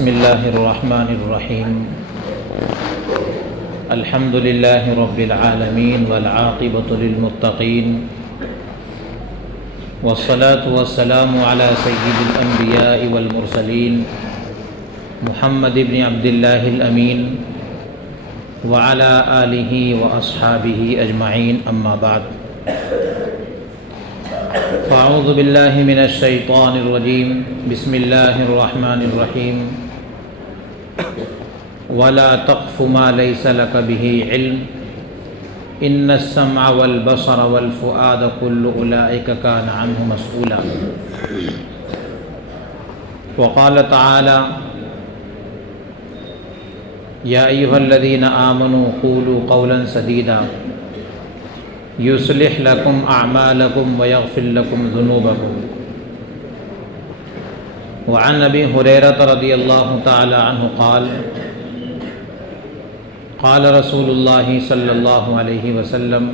بسم الله الرحمن الرحيم الحمد لله رب العالمين والعاقبة للمتقين والصلاة والسلام على سيد الأنبياء والمرسلين محمد بن عبد الله الأمين وعلى آله وأصحابه أجمعين أما بعد فأعوذ بالله من الشيطان الرجيم بسم الله الرحمن الرحيم ولا تقف ما ليس لك به علم إن السمع والبصر والفؤاد كل أولئك كان عنه مسؤولا وقال تعالى يا أيها الذين آمنوا قولوا قولا سديدا يصلح لكم أعمالكم ويغفر لكم ذنوبكم وعن أبي هريرة رضي الله تعالى عنه قال قال رسول الله صلى الله عليه وسلم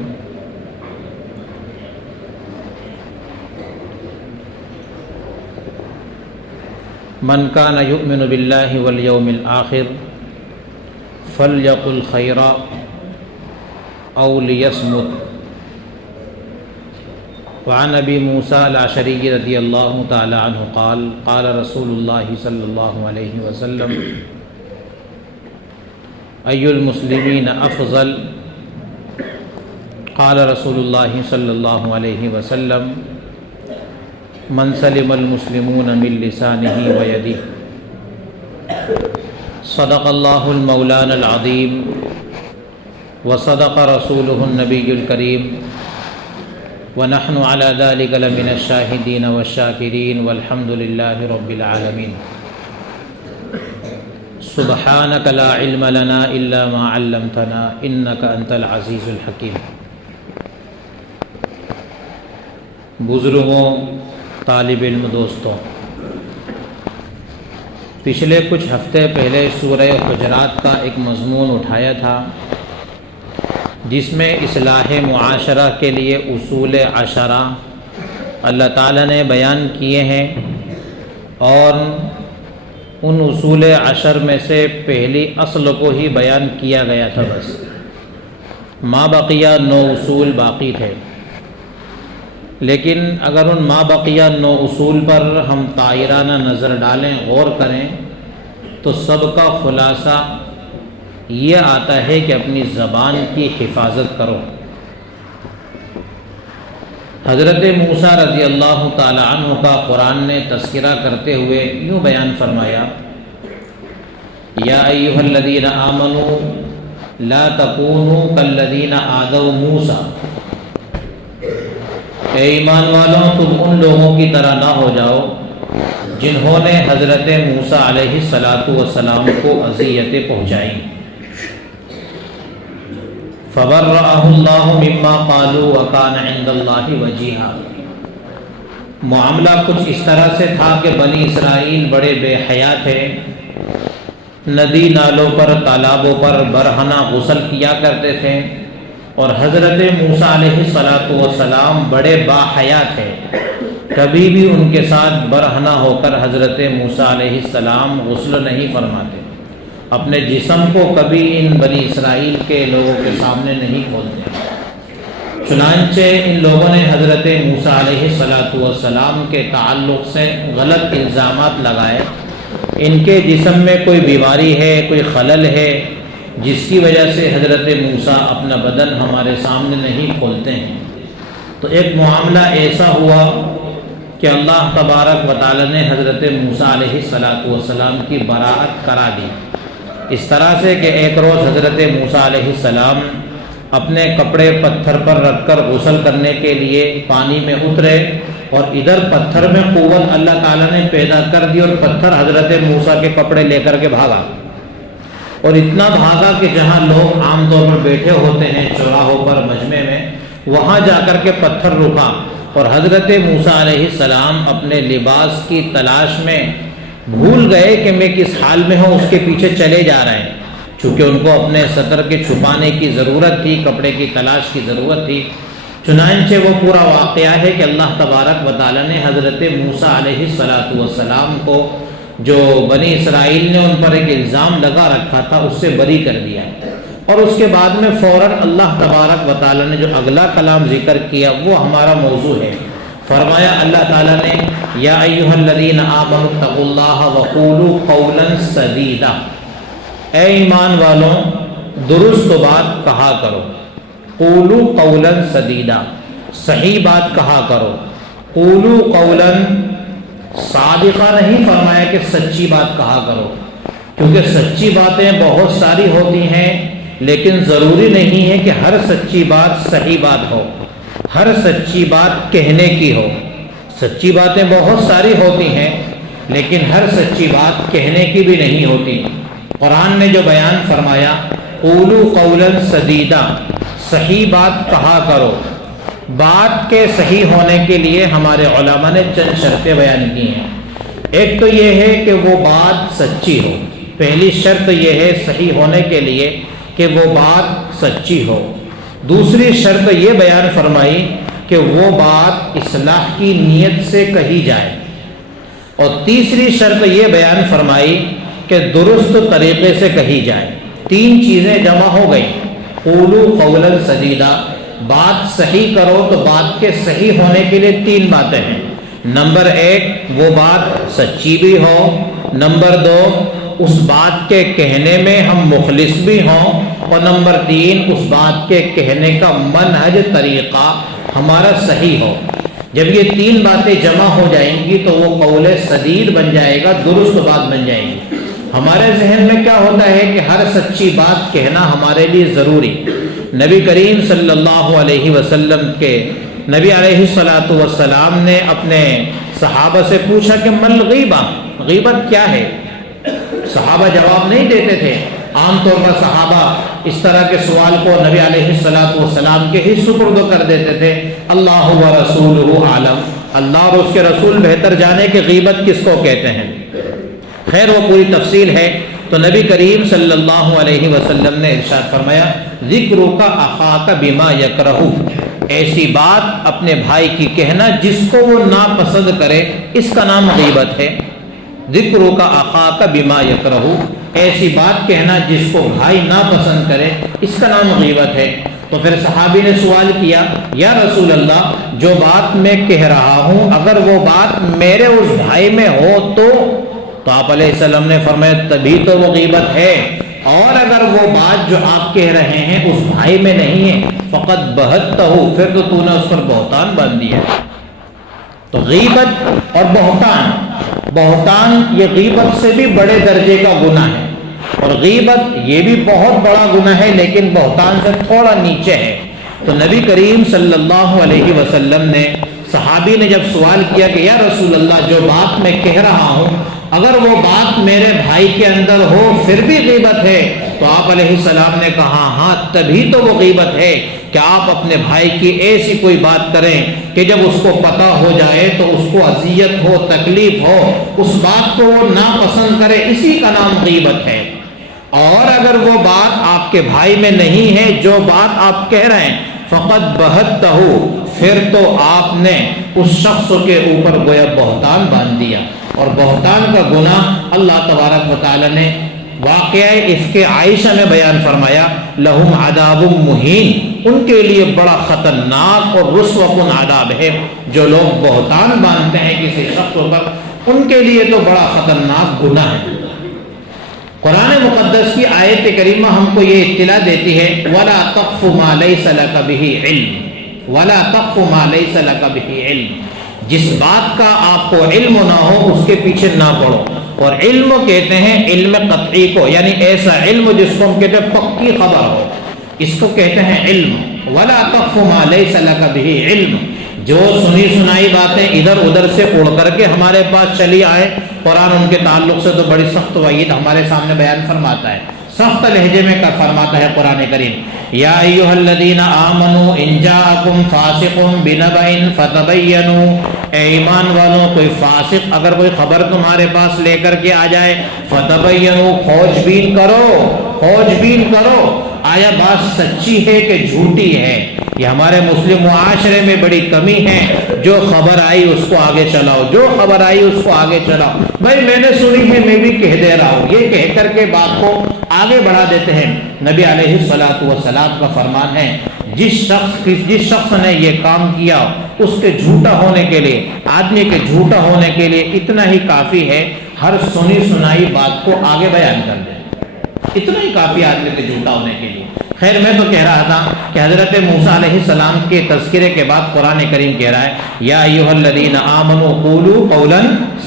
من كان يؤمن بالله واليوم الآخر فليقل خيرا أو ليصمت وعن أبي موسى الأشعري رضي الله تعالى عنه قال قال رسول الله صلى الله عليه وسلم أي المسلمين أفضل قال رسول الله صلى الله عليه وسلم من سلم المسلمون من لسانه ويده صدق الله المولان العظيم وصدق رسوله النبي الكريم ونحن على ذلك لمن الشاهدين والشاكرين والحمد لله رب العالمين سبحانك لا علم لنا إلا ما علمتنا إنك أنت العزيز الحكيم۔ بزرگوں، طالب علم دوستوں، پچھلے کچھ ہفتے پہلے سورہ حجرات کا ایک مضمون اٹھایا تھا جس میں اصلاح معاشرہ کے لیے اصول عشرہ اللہ تعالیٰ نے بیان کیے ہیں، اور ان اصول عشر میں سے پہلی اصل کو ہی بیان کیا گیا تھا، بس ما بقیہ 9 اصول باقی تھے۔ لیکن اگر ان ما بقیہ 9 اصول پر ہم طائرانہ نظر ڈالیں، غور کریں، تو سب کا خلاصہ یہ آتا ہے کہ اپنی زبان کی حفاظت کرو۔ حضرت موسیٰ رضی اللہ تعالی عنہ کا قرآن نے تذکرہ کرتے ہوئے یوں بیان فرمایا، یا ایھا الذین آمنوا لا تکونوا کالذین آذوا موسیٰ، اے ایمان والوں تم ان لوگوں کی طرح نہ ہو جاؤ جنہوں نے حضرت موسیٰ علیہ السلام کو اذیتیں پہنچائیں۔ فبرأہ اللہ مما قالوا وکان عند اللہ وجیہا۔ معاملہ کچھ اس طرح سے تھا کہ بنی اسرائیل بڑے بے حیا تھے، ندی نالوں پر، تالابوں پر برہنہ غسل کیا کرتے تھے، اور حضرت موسیٰ علیہ السلام بڑے باحیا تھے، کبھی بھی ان کے ساتھ برہنہ ہو کر حضرت موسیٰ علیہ السلام غسل نہیں فرماتے، اپنے جسم کو کبھی ان بنی اسرائیل کے لوگوں کے سامنے نہیں کھولتے۔ چنانچہ ان لوگوں نے حضرت موسیٰ علیہ السلام کے تعلق سے غلط الزامات لگائے، ان کے جسم میں کوئی بیماری ہے، کوئی خلل ہے، جس کی وجہ سے حضرت موسیٰ اپنا بدن ہمارے سامنے نہیں کھولتے ہیں۔ تو ایک معاملہ ایسا ہوا کہ اللہ تبارک و تعالی نے حضرت موسیٰ علیہ السلام کی براءت کرا دی، اس طرح سے کہ ایک روز حضرت موسیٰ علیہ السلام اپنے کپڑے پتھر پر رکھ کر غسل کرنے کے لیے پانی میں اترے، اور ادھر پتھر میں قوت اللہ تعالیٰ نے پیدا کر دی، اور پتھر حضرت موسیٰ کے کپڑے لے کر کے بھاگا، اور اتنا بھاگا کہ جہاں لوگ عام طور پر بیٹھے ہوتے ہیں چوراہوں پر، مجمع میں، وہاں جا کر کے پتھر رکا، اور حضرت موسیٰ علیہ السلام اپنے لباس کی تلاش میں بھول گئے کہ میں کس حال میں ہوں، اس کے پیچھے چلے جا رہے ہیں، چونکہ ان کو اپنے سطر کے چھپانے کی ضرورت تھی، کپڑے کی تلاش کی ضرورت تھی۔ چنانچہ وہ پورا واقعہ ہے کہ اللہ تبارک و تعالی نے حضرت موسیٰ علیہ السلام کو جو بنی اسرائیل نے ان پر ایک الزام لگا رکھا تھا اس سے بری کر دیا، اور اس کے بعد میں فوراً اللہ تبارک و تعالیٰ نے جو اگلا کلام ذکر کیا وہ ہمارا موضوع ہے۔ فرمایا اللہ تعالیٰ نے یا ایھا الذین آمنوا اتقوا اللہ وقولوا قولا سدیدا، اے ایمان والوں درست بات کہا کرو، قولوا قولا سدیدا صحیح بات کہا کرو، قولوا قولا صادقہ نہیں فرمایا کہ سچی بات کہا کرو، کیونکہ سچی باتیں بہت ساری ہوتی ہیں لیکن ضروری نہیں ہے کہ ہر سچی بات صحیح بات ہو، ہر سچی بات کہنے کی ہو۔ سچی باتیں بہت ساری ہوتی ہیں لیکن ہر سچی بات کہنے کی بھی نہیں ہوتی۔ قرآن نے جو بیان فرمایا قولوا قولا سدیدا، صحیح بات کہا کرو، بات کے صحیح ہونے کے لیے ہمارے علماء نے چند شرطیں بیان کی ہیں۔ ایک تو یہ ہے کہ وہ بات سچی ہو، پہلی شرط یہ ہے صحیح ہونے کے لیے کہ وہ بات سچی ہو۔ دوسری شرط یہ بیان فرمائی کہ وہ بات اصلاح کی نیت سے کہی جائے، اور تیسری شرط یہ بیان فرمائی کہ درست طریقے سے کہی جائے۔ تین چیزیں جمع ہو گئی، قولوا قولا سدیدا، بات صحیح کرو تو بات کے صحیح ہونے کے لیے تین باتیں ہیں۔ نمبر ایک وہ بات سچی بھی ہو، نمبر دو اس بات کے کہنے میں ہم مخلص بھی ہوں، اور نمبر تین اس بات کے کہنے کا منہج طریقہ ہمارا صحیح ہو۔ جب یہ تین باتیں جمع ہو جائیں گی تو وہ قول سدید بن جائے گا، درست بات بن جائے گی۔ ہمارے ذہن میں کیا ہوتا ہے کہ ہر سچی بات کہنا ہمارے لیے ضروری۔ نبی کریم صلی اللہ علیہ وسلم کے نبی علیہ الصلاۃ والسلام نے اپنے صحابہ سے پوچھا کہ مل غیبہ، غیبت کیا ہے؟ صحابہ جواب نہیں دیتے تھے۔ عام طور پر صحابہ اس طرح کے سوال کو نبی علیہ الصلاۃ والسلام کے ہی سپرد کر دیتے تھے، اللہ و رسولہ عالم، اللہ اور اس کے رسول بہتر جانے کہ غیبت کس کو کہتے ہیں۔ خیر وہ پوری تفصیل ہے۔ تو نبی کریم صلی اللہ علیہ وسلم نے ارشاد فرمایا ذکرک اخاک بما یکرہ، ایسی بات اپنے بھائی کی کہنا جس کو وہ ناپسند کرے، اس کا نام غیبت ہے۔ ذکرک اخاک بما یکرہ، ایسی بات کہنا جس کو بھائی ناپسند کرے، اس کا نام غیبت ہے۔ تو پھر صحابی نے سوال کیا یا رسول اللہ جو بات میں کہہ رہا ہوں اگر وہ بات میرے اس بھائی میں ہو تو آپ علیہ السلام نے فرمایا تبھی تو وہ غیبت ہے، اور اگر وہ بات جو آپ کہہ رہے ہیں اس بھائی میں نہیں ہے فقط بہتہ، پھر تو نے اس پر بہتان باندھ دیا۔ تو غیبت اور بہتان یہ غیبت سے بھی بڑے درجے کا گناہ ہے، اور غیبت یہ بھی بہت بڑا گناہ ہے لیکن بہتان سے تھوڑا نیچے ہے۔ تو نبی کریم صلی اللہ علیہ وسلم نے صحابی نے جب سوال کیا کہ یا رسول اللہ جو بات میں کہہ رہا ہوں اگر وہ بات میرے بھائی کے اندر ہو پھر بھی غیبت ہے، تو آپ علیہ السلام نے کہا ہاں تبھی تو وہ غیبت ہے کہ آپ اپنے بھائی کی ایسی کوئی بات کریں کہ جب اس کو پتہ ہو جائے تو اس کو اذیت ہو، تکلیف ہو، اس بات کو وہ ناپسند کرے، اسی کا نام غیبت ہے۔ اور اگر وہ بات آپ کے بھائی میں نہیں ہے جو بات آپ کہہ رہے ہیں فقط بہتہ، پھر تو آپ نے اس شخص کے اوپر گویا بہتان باندھ دیا۔ اور بہتان کا گناہ اللہ تبارک و تعالی نے واقعہ افک عائشہ میں بیان فرمایا لہم عذاب مہین، ان کے لیے بڑا خطرناک اور رسوا کن عذاب ہے۔ جو لوگ بہتان باندھتے ہیں کسی شخص پر ان کے لیے تو بڑا خطرناک گناہ ہے۔ قرآن مقدس کی آیت کریمہ ہم کو یہ اطلاع دیتی ہے وَلَا تَقْفُ مَا لَيْسَ لَكَ بِهِ عِلْمٌ، وَلَا تَقْفُ مَا لَيْسَ لَكَ بِهِ عِلْمٌ، جس بات کا آپ کو علم نہ ہو اس کے پیچھے نہ پڑو۔ اور علم کہتے ہیں علم قطعی کو، یعنی ایسا علم جس کو ہم کہتے ہیں پکی خبر ہو، اس کو کہتے ہیں علم۔ وَلَا تَقْفُ مَا لَيْسَ لَكَ بِهِ عِلْمٌ، جو سنی سنائی باتیں ادھر ادھر سے اڑ کر کے ہمارے پاس چلی آئے، قرآن ان کے تعلق سے تو بڑی سخت وعید ہمارے سامنے بیان فرماتا ہے، سخت لہجے میں فرماتا ہے قرآن کریم یا ایھا الذین آمنوا ان جاءکم فاسق بنبأ فتبینوا، اے ایمان والوں کوئی فاسق اگر کوئی خبر تمہارے پاس لے کر کے آ جائے فتبینوا، کھوج بین کرو، کھوج بین کرو۔ آیا بات سچی ہے کہ جھوٹی ہے؟ یہ ہمارے مسلم معاشرے میں بڑی کمی ہے، جو خبر آئی اس کو آگے چلاؤ، جو خبر آئی اس کو آگے چلاؤ، بھائی میں نے سنی ہے میں بھی کہہ دے رہا ہوں، یہ کہہ کر کے بات کو آگے بڑھا دیتے ہیں۔ نبی علیہ الصلوۃ والسلام کا فرمان ہے جس شخص نے یہ کام کیا اس کے جھوٹا ہونے کے لیے، آدمی کے جھوٹا ہونے کے لیے اتنا ہی کافی ہے، ہر سنی سنائی بات کو آگے بیان کر دے، اتنا ہی کافی آدمی کے جھوٹا ہونے کے لیے۔ خیر میں تو کہہ رہا تھا کہ حضرت موسیٰ علیہ السلام کے تذکرے کے بعد قرآن کریم کہہ رہا ہے یا ایھا الذین آمنوا قولوا قولا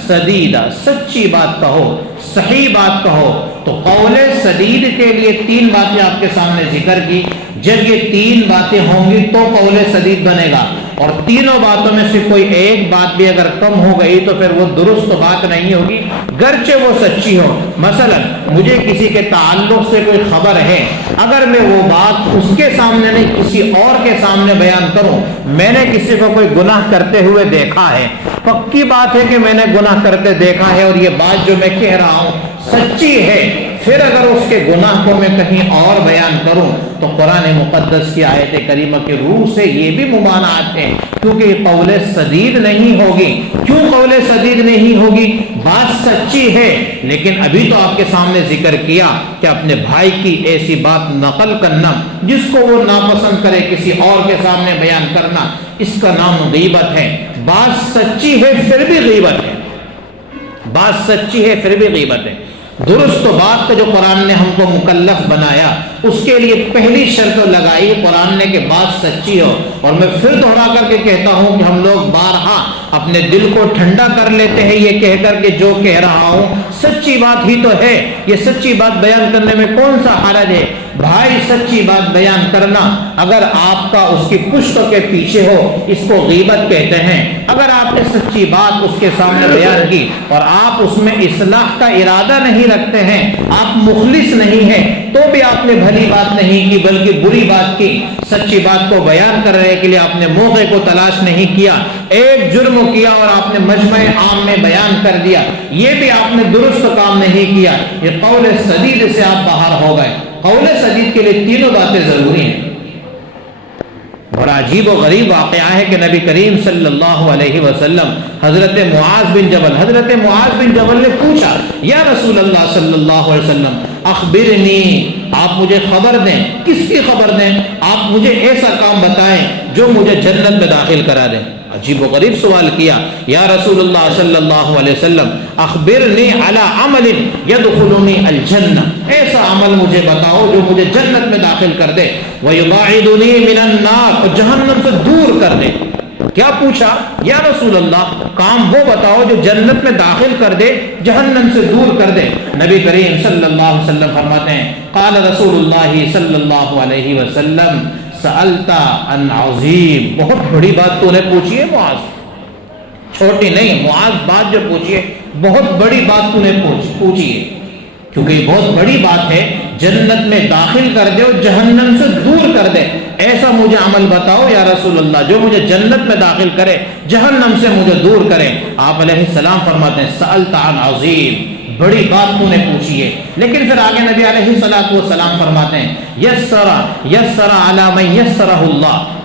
سدیدا، سچی بات کہو، صحیح بات کہو۔ تو قول سدید کے لیے تین باتیں آپ کے سامنے ذکر کی، جب یہ تین باتیں ہوں گی تو قول سدید بنے گا، اور تینوں باتوں میں سے کوئی ایک بات بھی اگر کم ہو گئی تو پھر وہ درست بات نہیں ہوگی، گرچہ وہ سچی ہو۔ مثلا مجھے کسی کے تعلق سے کوئی خبر ہے، اگر میں وہ بات اس کے سامنے نہیں کسی اور کے سامنے بیان کروں، میں نے کسی کو کوئی گناہ کرتے ہوئے دیکھا ہے، پکی بات ہے کہ میں نے گناہ کرتے دیکھا ہے اور یہ بات جو میں کہہ رہا ہوں سچی ہے، پھر اگر اس کے گناہ کو میں کہیں اور بیان کروں تو قرآن مقدس کی آیت کریمہ کی روح سے یہ بھی ممانعت ہے، کیونکہ یہ قول سدید نہیں ہوگی۔ کیوں قول سدید نہیں ہوگی؟ بات سچی ہے، لیکن ابھی تو آپ کے سامنے ذکر کیا کہ اپنے بھائی کی ایسی بات نقل کرنا جس کو وہ ناپسند کرے کسی اور کے سامنے بیان کرنا، اس کا نام غیبت ہے۔ بات سچی ہے پھر بھی غیبت ہے، بات سچی ہے پھر بھی غیبت ہے۔ درست بات کا جو قرآن نے ہم کو مکلف بنایا، اس کے لیے پہلی شرط لگائی قرآن نے کہ بات سچی ہو۔ اور میں پھر دوہرا کر کے کہتا ہوں کہ ہم لوگ بارہا اپنے دل کو ٹھنڈا کر لیتے ہیں یہ کہہ کر کے جو کہہ رہا ہوں سچی بات ہی تو ہے، یہ سچی بات بیان کرنے میں کون سا حرج ہے؟ بھائی سچی بات بیان کرنا اگر آپ کا اس کی پشت کے پیچھے ہو اس کو غیبت کہتے ہیں۔ اگر آپ نے سچی بات اس کے سامنے بیان کی اور آپ اس میں اصلاح کا ارادہ نہیں رکھتے ہیں، آپ مخلص نہیں ہیں، تو بھی آپ نے بھلی بات نہیں کی بلکہ بری بات کی۔ سچی بات کو بیان کرنے کے لیے آپ نے موقع کو تلاش نہیں کیا، ایک جرم کیا اور آپ نے مجمع عام میں بیان کر دیا، یہ بھی آپ نے درست کام نہیں کیا، یہ قول سدید سے آپ باہر ہو گئے۔ قول سدید کے لیے تینوں باتیں ضروری ہیں۔ بڑا عجیب و غریب واقعہ ہے کہ نبی کریم صلی اللہ علیہ وسلم حضرت معاذ بن جبل نے پوچھا یا رسول اللہ صلی اللہ علیہ وسلم اخبرنی، آپ مجھے خبر دیں۔ کس کی خبر دیں؟ آپ مجھے ایسا کام بتائیں جو مجھے جنت میں داخل کرا دیں۔ عجیب و غریب سوال کیا، یا رسول اللہ صلی اللہ علیہ وسلم اخبرنی علی عمل یدخلنی الجنہ، ایسا عمل مجھے بتاؤ جو مجھے جنت میں داخل کر دے، ویباعدنی من النار، اور جہنم سے دور کر دے۔ کیا پوچھا؟ یا رسول اللہ کام وہ بتاؤ جو جنت میں داخل کر دے، جہنم سے دور کر دے۔ نبی کریم صلی اللہ علیہ وسلم فرماتے ہیں قال رسول اللہ صلی اللہ علیہ وسلم سألتا عن عظیم، بہت بڑی بات تو نے پوچھی ہے معاذ، چھوٹی نہیں، معاذ بات جو پوچھی ہے بہت بڑی بات تو نے پوچھی ہے، کیونکہ یہ بہت بڑی بات ہے، جنت میں داخل کر دے اور جہنم سے دور کر دے۔ ایسا مجھے عمل بتاؤ یا رسول اللہ جو مجھے جنت میں داخل کرے، جہنم سے مجھے دور کرے۔ آپ علیہ السلام فرماتے ہیں سألتا عن عظیم، بڑی بات تو نے پوچھی ہے۔ لیکن پھر آگے نبی علیہ السلام فرماتے ہیں یسر علی من یسرہ اللہ،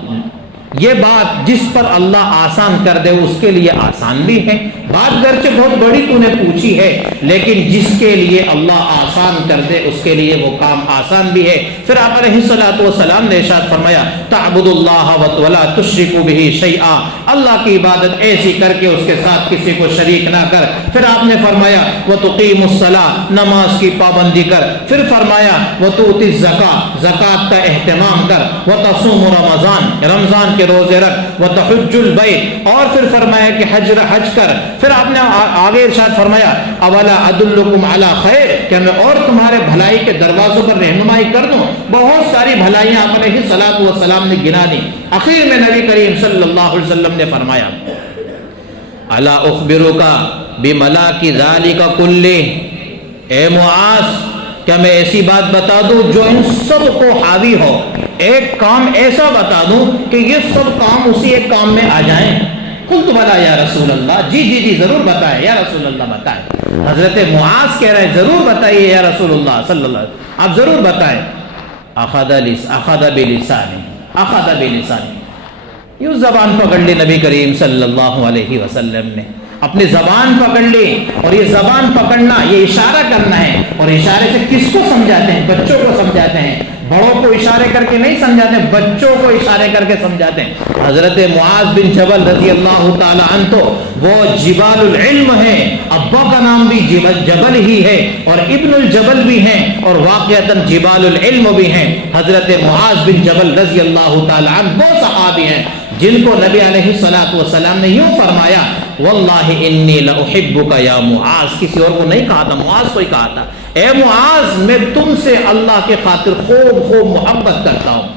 یہ بات جس پر اللہ آسان کر دے اس کے لیے آسان بھی ہے۔ بات گرچہ بہت بڑی تو نے پوچھی ہے لیکن جس کے لیے اللہ آسان کر دے اس کے لیے وہ کام آسان بھی ہے۔ پھر آپ علیہ السلام نے ارشاد فرمایا تعبد اللہ ولا تشرک بہ شیئا، اللہ کی عبادت ایسی کر کے اس کے ساتھ کسی کو شریک نہ کر۔ پھر آپ نے فرمایا وتقیم الصلاۃ، نماز کی پابندی کر۔ پھر فرمایا وتؤتی الزکاۃ، زکات کا اہتمام کر۔ وتصوم رمضان، رمضان کے روزے رکھ۔ وتحج البیت، اور پھر فرمایا کہ حج کر۔ پھر آپ نے آگے ارشاد فرمایا اولا ادلکم علی خیر، کہ میں اور تمہارے بھلائی کے دروازوں پر رہنمائی کر دوں۔ بہت ساری بھلائیاں آپ علیہ السلام نے گنا دی۔ آخر میں نبی کریم صلی اللہ علیہ وسلم نے فرمایا الا اخبرک بملاک ذالک کلہ، اے معاذ کیا میں ایسی بات بتا دوں جو ان سب کو حاوی ہو، ایک کام ایسا بتا دوں کہ یہ سب کام اسی ایک کام میں آ جائیں۔ قلت بلا یا رسول اللہ، جی ضرور بتائیں یا رسول اللہ بتائیں۔ حضرت معاذ کہہ رہے ہیں ضرور بتائیے یا رسول اللہ صلی اللہ علیہ وسلم، آپ ضرور بتائیں۔ اخذ بلسانی، یوں زبان پکڑ لی نبی کریم صلی اللہ علیہ وسلم نے، اپنی زبان پکڑ لی. اور یہ زبان پکڑنا، یہ اشارہ کرنا ہے. اور اشارے سے کس کو سمجھاتے ہیں؟ بچوں کو سمجھاتے ہیں. بڑوں کو اشارے کر کے نہیں سمجھاتے، بچوں کو اشارے کر کے سمجھاتے ہیں. حضرت معاذ بن جبل رضی اللہ تعالی عنہ تو وہ جبال العلم ہیں، ابا کا نام بھی جبل ہی ہے اور ابن الجبل بھی ہیں اور واقعتاً جبال العلم بھی ہیں. حضرت معاذ بن جبل رضی اللہ تعالی عنہ وہ صحابی ہیں جن کو نبی علیہ الصلوۃ والسلام نے یوں فرمایا، واللہ انی لاحبک یا معاذ. کسی اور کو نہیں کہا تھا، معاذ کو ہی کہا تھا، اے معاذ میں تم سے اللہ کے خاطر خوب محبت کرتا ہوں.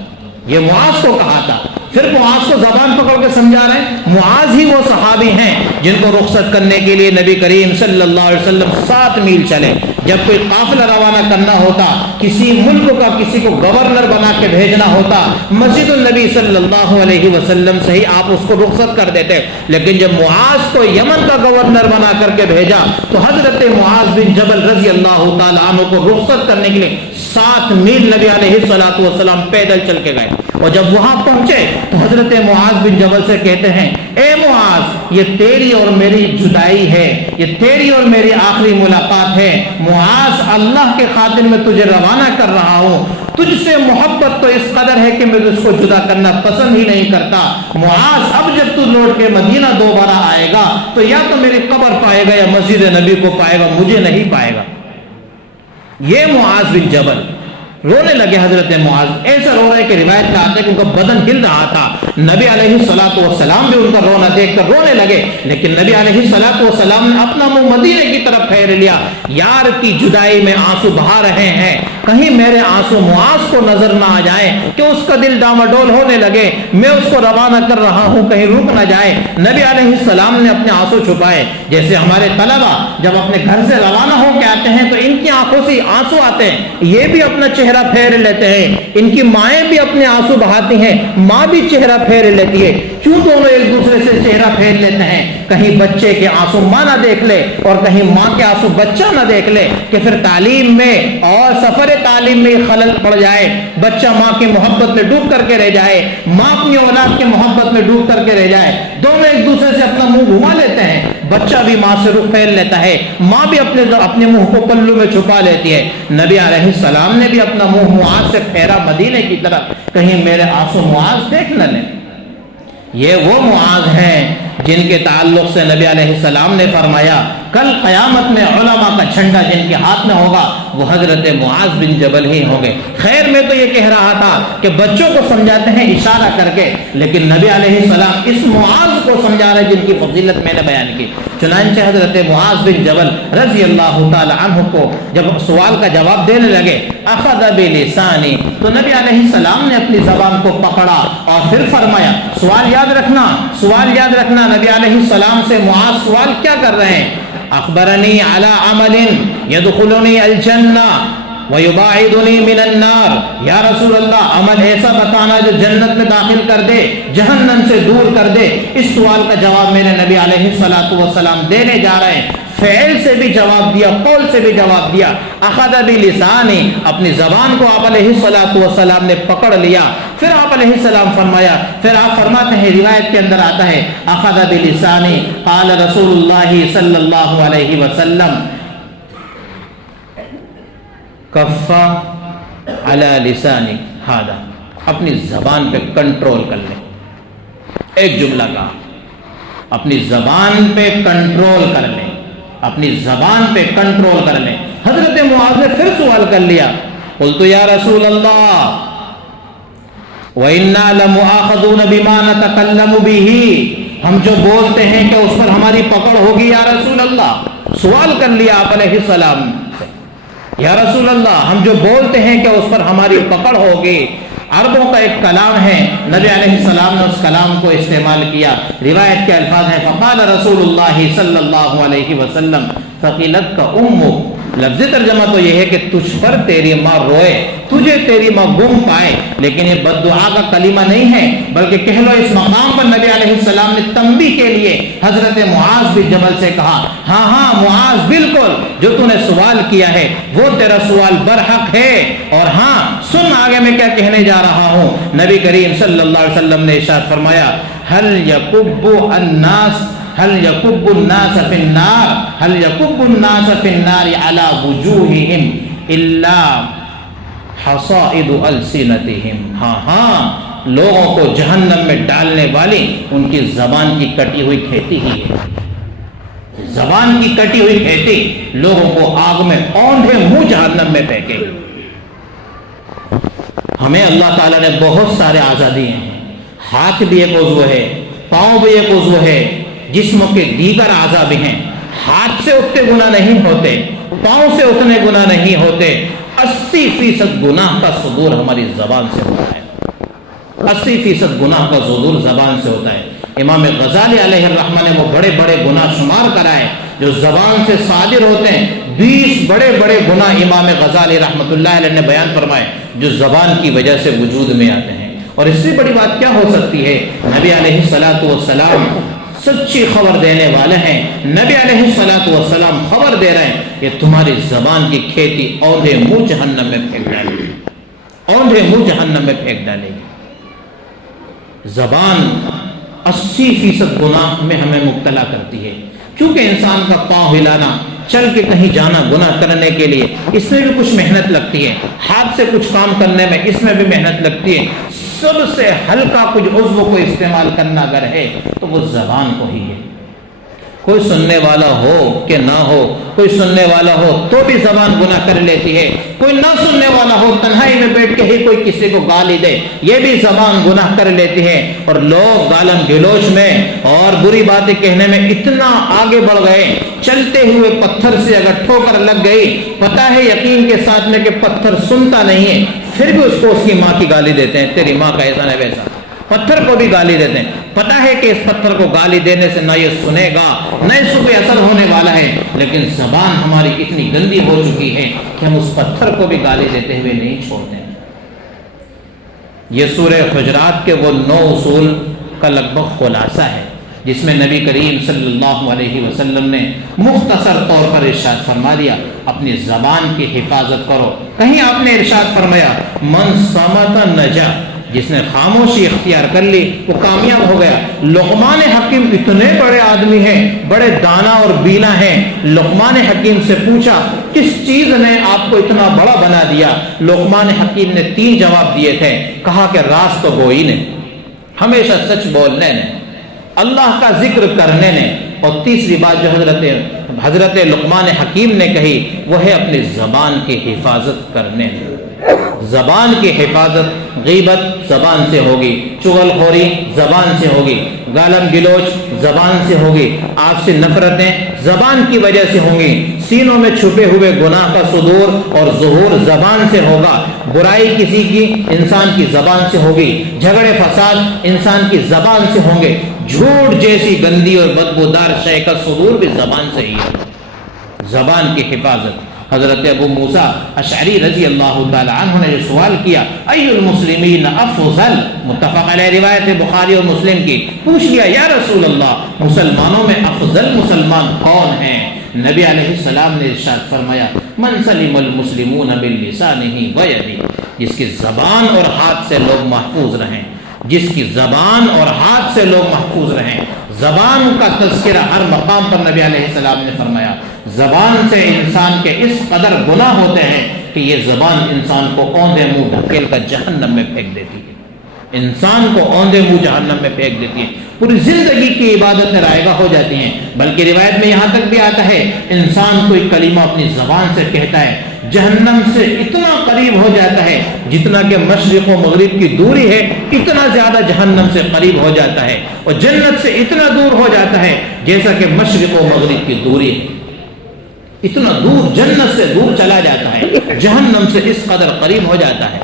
یہ معاذ کو کہا تھا. پھر معاذ کو زبان پکڑ کے سمجھا رہے ہیں. معاذ ہی وہ صحابی ہیں جن کو رخصت کرنے کے لیے نبی کریم صلی اللہ علیہ وسلم 7 میل چلے. جب کوئی قافلہ روانہ کرنا ہوتا، کسی ملک کا کسی کو گورنر بنا کے بھیجنا ہوتا، مسجد النبی صلی اللہ علیہ وسلم سے ہی آپ اس کو رخصت کر دیتے. لیکن جب معاذ کو یمن کا گورنر بنا کر کے بھیجا تو حضرت معاذ بن جبل رضی اللہ تعالی عنہ کو رخصت کرنے کے لیے 7 میل نبی علیہ الصلوۃ والسلام پیدل چل کے گئے. اور جب وہاں پہنچے تو حضرت معاذ بن جبل سے کہتے ہیں، اے معاذ یہ تیری اور میری جدائی ہے، یہ تیری اور میری آخری ملاقات ہے. معاذ اللہ کے خاطر میں تجھے روانہ کر رہا ہوں. تجھ سے محبت تو اس قدر ہے کہ میں تجھ کو جدا کرنا پسند ہی نہیں کرتا. معاذ اب جب تو لوٹ کے مدینہ دوبارہ آئے گا تو یا تو میری قبر پائے گا یا مسجد نبی کو پائے گا، مجھے نہیں پائے گا. یہ معاذ بن جبل رونے لگے. حضرت معاذ ایسا رو رہے کہ روایت میں آتا ہے کہ ان کا بدن ہل رہا تھا. نبی علیہ الصلوۃ والسلام بھی ان کا رونا دیکھ کر رونے لگے. لیکن نبی علیہ الصلوۃ والسلام نے اپنا منہ مدینے کی طرف پھیر لیا. یار کی جدائی میں آنسو بہا رہے ہیں، کہیں میرے آنسو معاذ کو نظر نہ آ جائیں کہ اس کا دل ڈاماڈول ہونے لگے. میں اس کو روانہ کر رہا ہوں، کہیں رک نہ جائے. نبی علیہ السلام نے اپنے آنسو چھپائے. جیسے ہمارے طلبہ جب اپنے گھر سے روانہ ہو کے آتے ہیں تو ان کی آنکھوں سے آنسو آتے ہیں، یہ بھی اپنا چہرہ پھیر لیتے ہیں. ان کی مائیں بھی اپنے آنسو بہاتی ہیں، ماں بھی چہرہ پھیر لیتی ہے. کیوں دونوں ایک دوسرے سے چہرہ پھیر لیتے ہیں؟ کہیں بچے کے آنسو ماں نہ دیکھ لے اور کہیں ماں کے آنسو بچہ نہ دیکھ لے کہ پھر تعلیم میں اور سفر تعلیم میں خلل پڑ جائے. بچہ ماں کی محبت میں ڈوب کر کے رہ جائے، ماں اپنی اولاد کی محبت میں ڈوب کر کے رہ جائے. دونوں ایک دوسرے سے اپنا منہ گھما لیتے ہیں. بچہ بھی ماں سے رخ پھیر لیتا ہے، ماں بھی اپنے منہ کو پلو میں چھپا لیتی ہے. نبی علیہ السلام نے بھی اپنا منہ معاذ سے پھیرا مدینے کی طرف، کہیں میرے آنسو معاذ دیکھ نہ لیں. یہ وہ معاذ ہیں جن کے تعلق سے نبی علیہ السلام نے فرمایا کل قیامت میں علماء کا جھنڈا جن کے ہاتھ میں ہوگا وہ حضرت معاذ بن جبل ہی ہوں گے. خیر میں تو یہ کہہ رہا تھا کہ بچوں کو سمجھاتے ہیں اشارہ کر کے، لیکن نبی علیہ السلام اس معاذ کو سمجھا رہے جن کی فضیلت میں نے بیان کی. چنانچہ حضرت معاذ بن جبل رضی اللہ تعالی عنہ کو جب سوال کا جواب دینے لگے اخذ بلسانی، تو نبی علیہ السلام نے اپنی زبان کو پکڑا اور پھر فرمایا. سوال یاد رکھنا، سوال یاد رکھنا. نبی علیہ السلام سے معاذ سوال کیا کر رہے ہیں؟ اخبرنی علی عمل یدخلنی الجنہ ویباعدنی من النار. یا رسول اللہ عمل ایسا بتانا جو جنت میں داخل کر دے، جہنم سے دور کر دے. اس سوال کا جواب میرے نبی علیہ الصلوۃ والسلام دینے جا رہے ہیں. فعل سے بھی جواب دیا، قول سے بھی جواب دیا. اخذ بلسانی، اپنی زبان کو آپ علیہ الصلوۃ والسلام نے پکڑ لیا. پھر آپ علیہ السلام فرمایا، پھر آپ فرماتے ہیں روایت کے اندر آتا ہے اخذ بلسانی قال رسول اللہ صلی اللہ علیہ وسلم کفا علی لسانی ہذا، اپنی زبان پہ کنٹرول کر لیں. ایک جملہ کہا، اپنی زبان پہ کنٹرول کر لیں، اپنی زبان پہ کنٹرول کر لیں. حضرت معاذ نے پھر سوال کر لیا، قلت یا رسول اللہ وَإِنَّا لَمُؤَاخَذُونَ بِمَا نَتَكَلَّمُ بِهِ، ہم جو بولتے ہیں کہ اس پر ہماری پکڑ ہوگی یا رسول اللہ. سوال کر لیا آپ علیہ السلام سے، یا رسول اللہ ہم جو بولتے ہیں کہ اس پر ہماری پکڑ ہوگی. عربوں کا ایک کلام ہے، نبی علیہ السلام نے اس کلام کو استعمال کیا. روایت کے الفاظ ہیں فقال رسول اللہ صلی اللہ علیہ وسلم ثقلت کا امک. لفظ ترجمہ تو یہ ہے کہ تجھ پر تیری ماں روئے، تجھے تیری ماں گم پائے. لیکن یہ بد دعا کا کلمہ نہیں ہے، بلکہ کہہ لو اس مقام پر نبی علیہ السلام نے تنبیہ کے لیے حضرت معاذ بن جبل سے کہا ہاں معاذ بالکل جو تو نے سوال کیا ہے وہ تیرا سوال برحق ہے، اور ہاں سن آگے میں کیا کہنے جا رہا ہوں۔ نبی کریم صلی اللہ علیہ وسلم نے ارشاد فرمایا هل يكب الناس في النار هل يكب الناس في النار على وجوههم الا حصائد السنتهم، ہاں لوگوں کو جہنم میں ڈالنے والی ان کی زبان کی کٹی ہوئی کھیتی ہی ہے۔ زبان کی کٹی ہوئی کھیتی لوگوں کو آگ میں اوندھے منہ جہنم میں پھینکے۔ ہمیں اللہ تعالیٰ نے بہت سارے اعضاء دیے ہیں، ہاتھ بھی ایک عضو ہے، پاؤں بھی ایک عضو ہے، جسم کے دیگر اعضاء بھی ہیں۔ ہاتھ سے اتنے گناہ نہیں ہوتے، پاؤں سے اتنے گناہ نہیں ہوتے، 80% گناہ کا صدور ہماری زبان سے ہوتا ہے، 80% گناہ کا صدور زبان سے ہوتا ہے۔ امام غزالی علیہ الرحمہ نے وہ بڑے بڑے گناہ شمار کرائے جو زبان سے صادر ہوتے ہیں۔ 20 بڑے بڑے گناہ امام غزالی رحمۃ اللہ علیہ نے بیان فرمائے جو زبان کی وجہ سے وجود میں آتے ہیں۔ اور اس سے بڑی بات کیا ہو سکتی ہے؟ نبی علیہ الصلوۃ والسلام سچی خبر دینے والے ہیں۔ نبی علیہ الصلوۃ والسلام خبر دے رہے ہیں کہ تمہاری زبان کی کھیتی اوندھے منہ جہنم میں پھینک ڈالے گی، اوندھے منہ جہنم میں پھینک ڈالے گی۔ زبان 80% گناہ میں ہمیں مبتلا کرتی ہے، کیونکہ انسان کا پاؤں ہلانا، چل کے کہیں جانا گناہ کرنے کے لیے، اس میں بھی کچھ محنت لگتی ہے، ہاتھ سے کچھ کام کرنے میں اس میں بھی محنت لگتی ہے۔ سب سے ہلکا کچھ عضو کو استعمال کرنا اگر ہے تو وہ زبان کو ہی ہے۔ کوئی سننے والا ہو کہ نہ ہو، کوئی سننے والا ہو تو بھی زبان گناہ کر لیتی ہے، کوئی نہ سننے والا ہو تنہائی میں بیٹھ کے ہی کوئی کسی کو گالی دے یہ بھی زبان گناہ کر لیتی ہے۔ اور لوگ گالم گلوچ میں اور بری باتیں کہنے میں اتنا آگے بڑھ گئے، چلتے ہوئے پتھر سے اگر ٹھوکر لگ گئی، پتہ ہے یقین کے ساتھ میں کہ پتھر سنتا نہیں ہے، پھر بھی اس کو اس کی ماں کی گالی دیتے ہیں، تیری ماں کا ایسا نہ ویسا، پتھر کو بھی گالی دیتے ہیں۔ پتہ ہے کہ اس پتھر کو گالی دینے سے نہ یہ سنے گا نہ اس پہ اثر ہونے والا ہے، لیکن زبان ہماری اتنی گندی ہو چکی ہے کہ ہم اس پتھر کو بھی گالی دیتے ہوئے نہیں چھوڑتے ہیں۔ یہ سورہ حجرات کے وہ 9 اصول کا لگ بھگ خلاصہ ہے جس میں نبی کریم صلی اللہ علیہ وسلم نے مختصر طور پر ارشاد فرما دیا اپنی زبان کی حفاظت کرو۔ کہیں آپ نے ارشاد فرمایا من صمت نجا، جس نے خاموشی اختیار کر لی وہ کامیاب ہو گیا۔ لقمان حکیم اتنے بڑے آدمی ہیں، بڑے دانا اور بینا ہیں۔ لقمان حکیم سے پوچھا کس چیز نے آپ کو اتنا بڑا بنا دیا؟ لقمان حکیم نے 3 جواب دیے تھے۔ کہا کہ راست گوئی نے، ہمیشہ سچ بولنے نے، اللہ کا ذکر کرنے نے، اور تیسری بات جو حضرت لقمان حکیم نے کہی وہ ہے اپنی زبان کی حفاظت کرنے نے۔ زبان کی حفاظت، غیبت زبان سے ہوگی، چغل خوری زبان سے ہوگی، گالم گلوچ زبان سے ہوگی، آپ سے نفرتیں زبان کی وجہ سے ہوں گی، سینوں میں چھپے ہوئے گناہ کا صدور اور ظہور زبان سے ہوگا، برائی کسی کی انسان کی زبان سے ہوگی، جھگڑے فساد انسان کی زبان سے ہوں گے، جھوٹ جیسی گندی اور بدبودار شے کا صدور بھی زبان سے ہی ہے۔ زبان کی حفاظت۔ حضرت ابو موسیٰ اشعری رضی اللہ تعالی عنہ نے جو سوال کیا ای المسلمین افضل، متفق علیہ روایت بخاری اور مسلم کی، پوچھ لیا یا رسول اللہ مسلمانوں میں افضل مسلمان کون ہیں؟ نبی علیہ السلام نے ارشاد فرمایا من سلم المسلمون بلسانہ ویدہ، جس کی زبان اور ہاتھ سے لوگ محفوظ رہیں، جس کی زبان اور ہاتھ سے لوگ محفوظ رہیں۔ زبان کا تذکرہ ہر مقام پر نبی علیہ السلام نے فرمایا۔ زبان سے انسان کے اس قدر گناہ ہوتے ہیں کہ یہ زبان انسان کو اوندھے منہ ڈھکیل کر جہنم میں پھینک دیتی ہے، انسان کو اوندھے منہ جہنم میں پھینک دیتی ہے، پوری زندگی کی عبادت میں رائگاں ہو جاتی ہیں۔ بلکہ روایت میں یہاں تک بھی آتا ہے انسان کوئی کلمہ اپنی زبان سے کہتا ہے جہنم سے اتنا قریب ہو جاتا ہے جتنا کہ مشرق و مغرب کی دوری ہے، اتنا زیادہ جہنم سے قریب ہو جاتا ہے، اور جنت سے اتنا دور ہو جاتا ہے جیسا کہ مشرق و مغرب کی دوری ہے، اتنا دور جنت سے دور چلا جاتا ہے، جہنم سے اس قدر قریب ہو جاتا ہے۔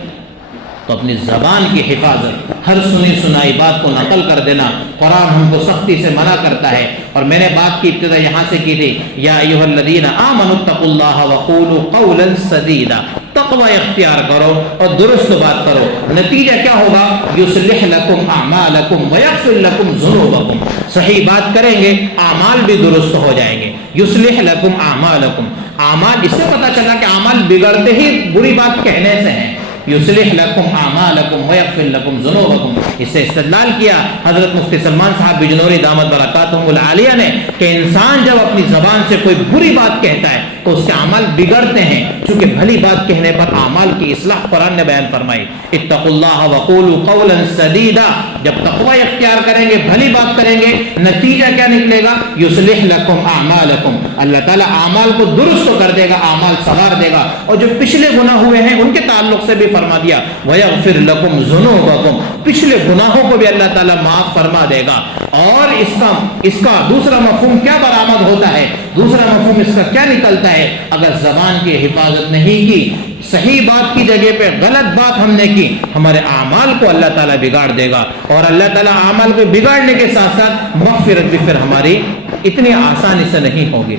تو اپنی زبان کی حفاظت، ہر سنی سنائی بات کو نقل کر دینا قرآن ہم کو سختی سے منع کرتا ہے۔ اور میں نے بات کی ابتدا یہاں سے کی تھی یا ایھا الذین آمنوا اتقوا اللہ وقولوا قولا سدیدا، تقوی اختیار کرو اور درست بات کرو، نتیجہ کیا ہوگا؟ یصلح لکم اعمالکم ویغفر لکم ذنوبکم، صحیح بات کریں گے اعمال بھی درست ہو جائیں گے۔ یصلح لکم اعمالکم، اعمال اس سے پتہ چلا کہ اعمال بگڑتے ہی بری بات کہنے سے ہیں، یصلح لکم اعمالکم ویغفر لکم ذنوبکم. اس سے استدلال کیا حضرت مفتی سلمان صاحب بجنوری دامت برکاتہم العالیہ نے کہ انسان جب اپنی زبان سے کوئی بری بات کہتا ہے تو اس کے اعمال بگڑتے ہیں، چونکہ بھلی بات کہنے پر اعمال کی اصلاح قرآن نے بیان فرمائی. اتقوا اللہ وقولوا قولا سدیدا. جب تقوی اختیار کریں گے، بھلی بات کریں گے، نتیجہ کیا نکلے گا؟ یصلح لکم اعمالکم. اللہ تعالیٰ اعمال کو درست کر دے گا، اعمال سنوار دے گا، اور جو پچھلے گناہ ہوئے ہیں ان کے تعلق سے بھی فرما دیا ویغفر لکم ذنوبکم. پچھلے گناہوں کو بھی اللہ تعالیٰ معاف فرما دے گا. اور اس کا دوسرا مفہوم کیا برآمد ہوتا ہے؟ دوسرا مفہوم اس کا کیا نکلتا ہے؟ اگر زبان کی حفاظت نہیں کی، صحیح بات کی جگہ پہ غلط بات ہم نے کی، ہمارے اعمال کو اللہ تعالیٰ بگاڑ دے گا. اور اللہ تعالیٰ اعمال کو بگاڑنے کے ساتھ ساتھ مغفرت بھی پھر ہماری اتنی آسانی سے نہیں ہوگی.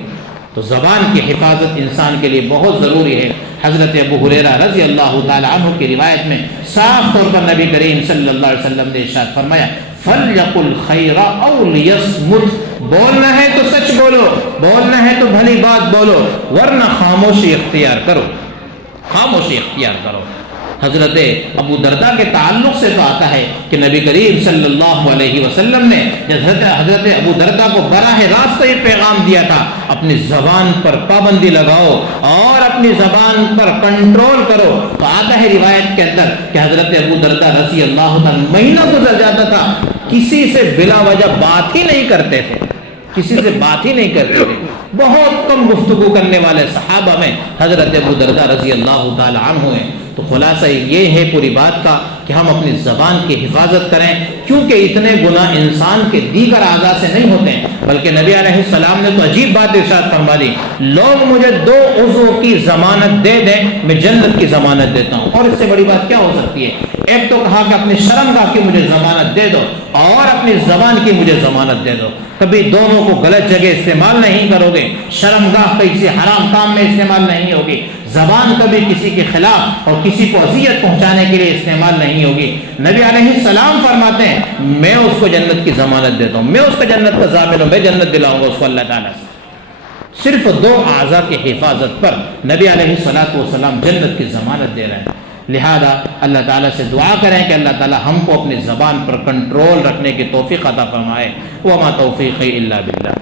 تو زبان کی حفاظت انسان کے لیے بہت ضروری ہے. حضرت ابو ہریرہ رضی اللہ تعالی عنہ کی روایت میں صاف طور پر نبی کریم صلی اللہ علیہ وسلم نے ارشاد فرمایا فَلْيَقُلْ خَيْرًا أَوْ لِيَصْمُتْ. بولنا ہے تو سچ بولو، بولنا ہے تو بھلی بات بولو، ورنہ خاموشی اختیار کرو، خاموشی اختیار کرو. حضرت ابو درداء کے تعلق سے تو آتا ہے کہ نبی کریم صلی اللہ علیہ وسلم نے حضرت ابو درداء کو براہ راست یہ پیغام دیا تھا اپنی زبان پر پابندی لگاؤ اور اپنی زبان پر کنٹرول کرو. تو آتا ہے روایت کے اندر کہ حضرت ابو درداء رضی اللہ تعالیٰ مہینہ گزر جاتا تھا کسی سے بلا وجہ بات ہی نہیں کرتے تھے، کسی سے بات ہی نہیں کرتے تھے. بہت کم گفتگو کرنے والے صحابہ میں حضرت ابو درداء رضی اللہ تعالی عنہ ہیں. تو خلاصہ یہ ہے پوری بات کا کہ ہم اپنی زبان کی حفاظت کریں، کیونکہ اتنے گناہ انسان کے دیگر اعضاء سے نہیں ہوتے ہیں. بلکہ نبی علیہ السلام نے تو عجیب بات ارشاد فرما دی، لوگ مجھے 2 عضو کی ضمانت دے دیں میں جنت کی ضمانت دیتا ہوں. اور اس سے بڑی بات کیا ہو سکتی ہے؟ ایک تو کہا کہ اپنی شرمگاہ کی مجھے ضمانت دے دو اور اپنی زبان کی مجھے ضمانت دے دو. کبھی دونوں کو غلط جگہ استعمال نہیں کرو گے. شرمگاہ کسی حرام کام میں استعمال نہیں ہوگی، زبان کبھی کسی کے خلاف اور کسی کو اذیت پہنچانے کے لیے استعمال نہیں ہوگی. نبی علیہ السلام فرماتے ہیں میں اس کو جنت کی ضمانت دیتا ہوں، میں اس کو جنت کا ضامن ہوں، میں جنت دلاؤں گا اس کو اللہ تعالیٰ سے. صرف 2 اعضاء کی حفاظت پر نبی علیہ السلام جنت کی ضمانت دے رہے ہیں. لہذا اللہ تعالیٰ سے دعا کریں کہ اللہ تعالیٰ ہم کو اپنی زبان پر کنٹرول رکھنے کی توفیق عطا فرمائے. وما توفیقی الا باللہ.